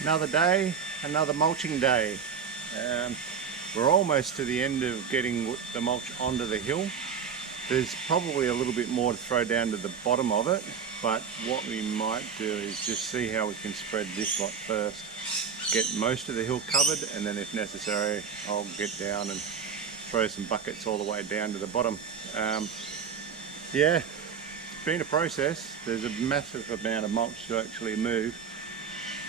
Another day, another mulching day. We're almost to the end of getting the mulch onto the hill. There's probably a little bit more to throw down to the bottom of it, but what we might do is just see how we can spread this lot first. Get most of the hill covered, and then if necessary I'll get down and throw some buckets all the way down to the bottom. Yeah, it's been a process. There's a massive amount of mulch to actually move.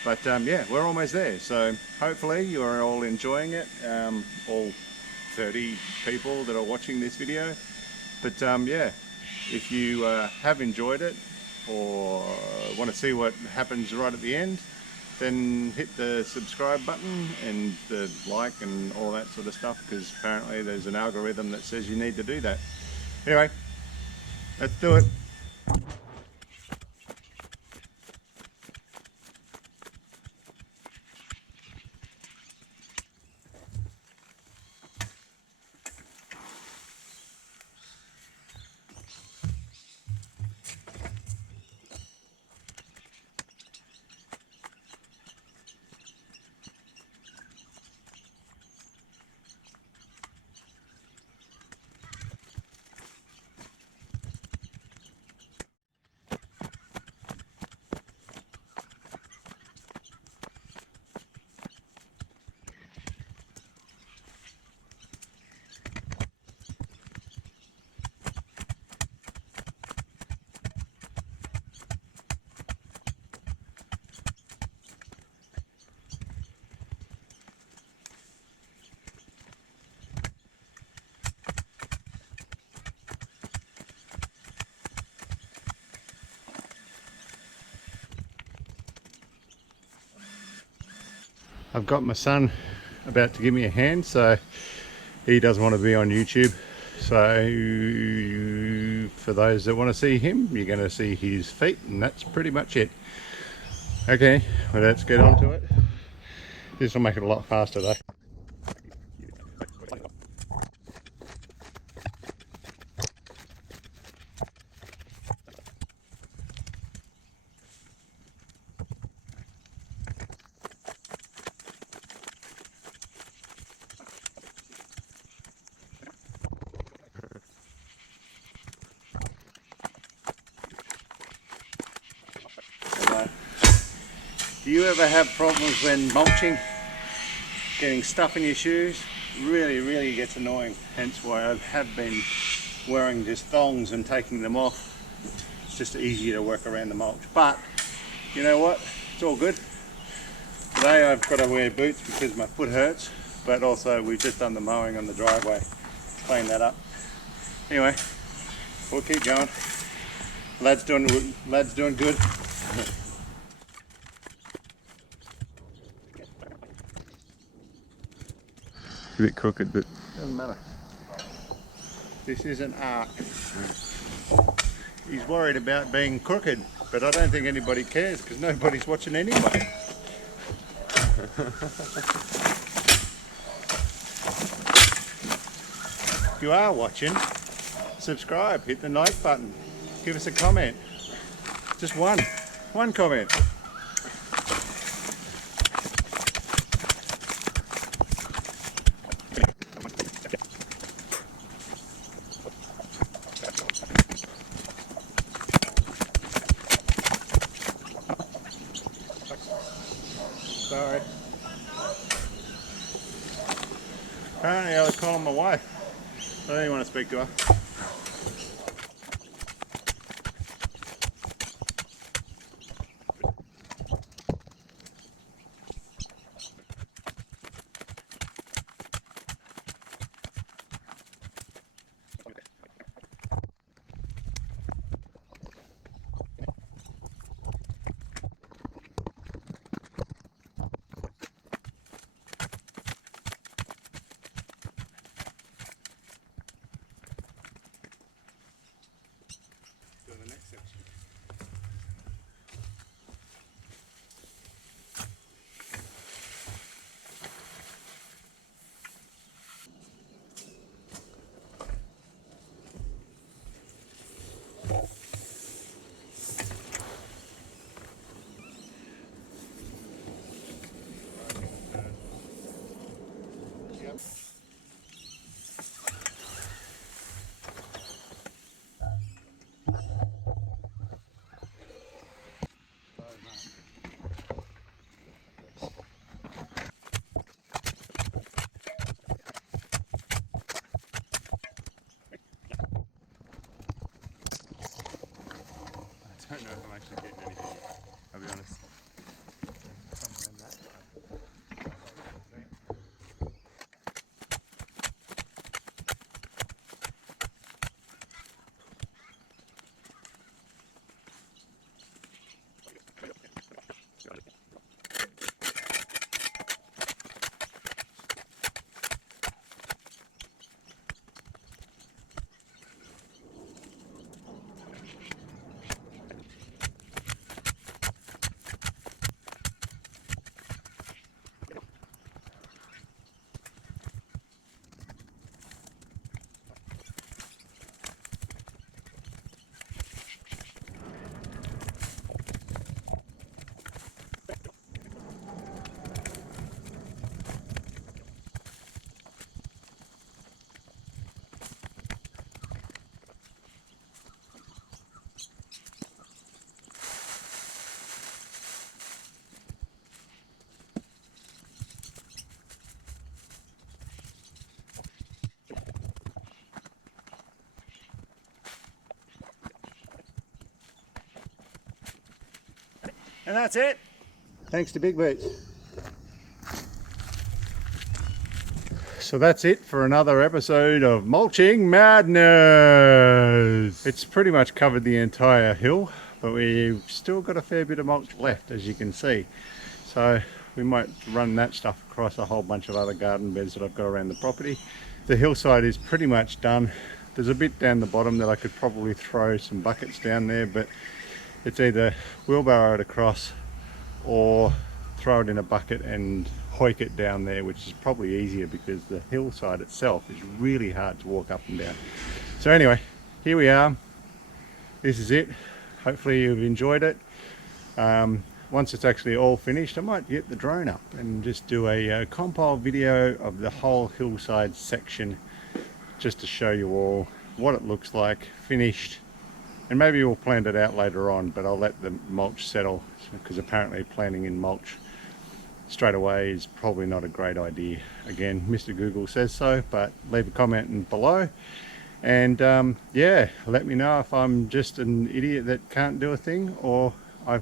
But yeah, we're almost there, so hopefully you're all enjoying it, all 30 people that are watching this video. But yeah, if you have enjoyed it or want to see what happens right at the end, then hit the subscribe button and the like and all that sort of stuff, because apparently there's an algorithm that says you need to do that. Anyway, let's do it. I've got my son about to give me a hand, so he doesn't want to be on YouTube. So for those that want to see him, you're going to see his feet, and that's pretty much it. Okay, well, let's get on to it. This will make it a lot faster though. Do you ever have problems when mulching, getting stuff in your shoes? Really gets annoying. Hence why I have been wearing just thongs and taking them off. It's just easier to work around the mulch. But you know what? It's all good. Today I've got to wear boots because my foot hurts, but also we've just done the mowing on the driveway. Clean that up. Anyway, we'll keep going. Lad's doing good. A bit crooked, but doesn't matter. This is an art. He's worried about being crooked, but I don't think anybody cares because nobody's watching anyway. If you are watching, subscribe, hit the like button, give us a comment. Just one comment. Sorry. Apparently I was calling my wife. I don't even want to speak to her. And that's it. Thanks to Big Boots. So that's it for another episode of Mulching Madness. It's pretty much covered the entire hill, but we've still got a fair bit of mulch left, as you can see. So we might run that stuff across a whole bunch of other garden beds that I've got around the property. The hillside is pretty much done. There's a bit down the bottom that I could probably throw some buckets down there, but it's either wheelbarrow it across or throw it in a bucket and hoik it down there, which is probably easier because the hillside itself is really hard to walk up and down. So anyway, here we are. This is it. Hopefully you've enjoyed it. Once it's actually all finished, I might get the drone up and just do a compile video of the whole hillside section, just to show you all what it looks like finished. And maybe we'll plant it out later on, but I'll let the mulch settle, because apparently planting in mulch straight away is probably not a great idea. Again, Mr. Google says so, but leave a comment below. And yeah, let me know if I'm just an idiot that can't do a thing, or I've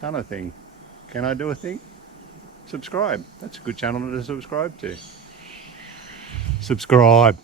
done a thing. Can I do a thing? Subscribe. That's a good channel to subscribe to. Subscribe.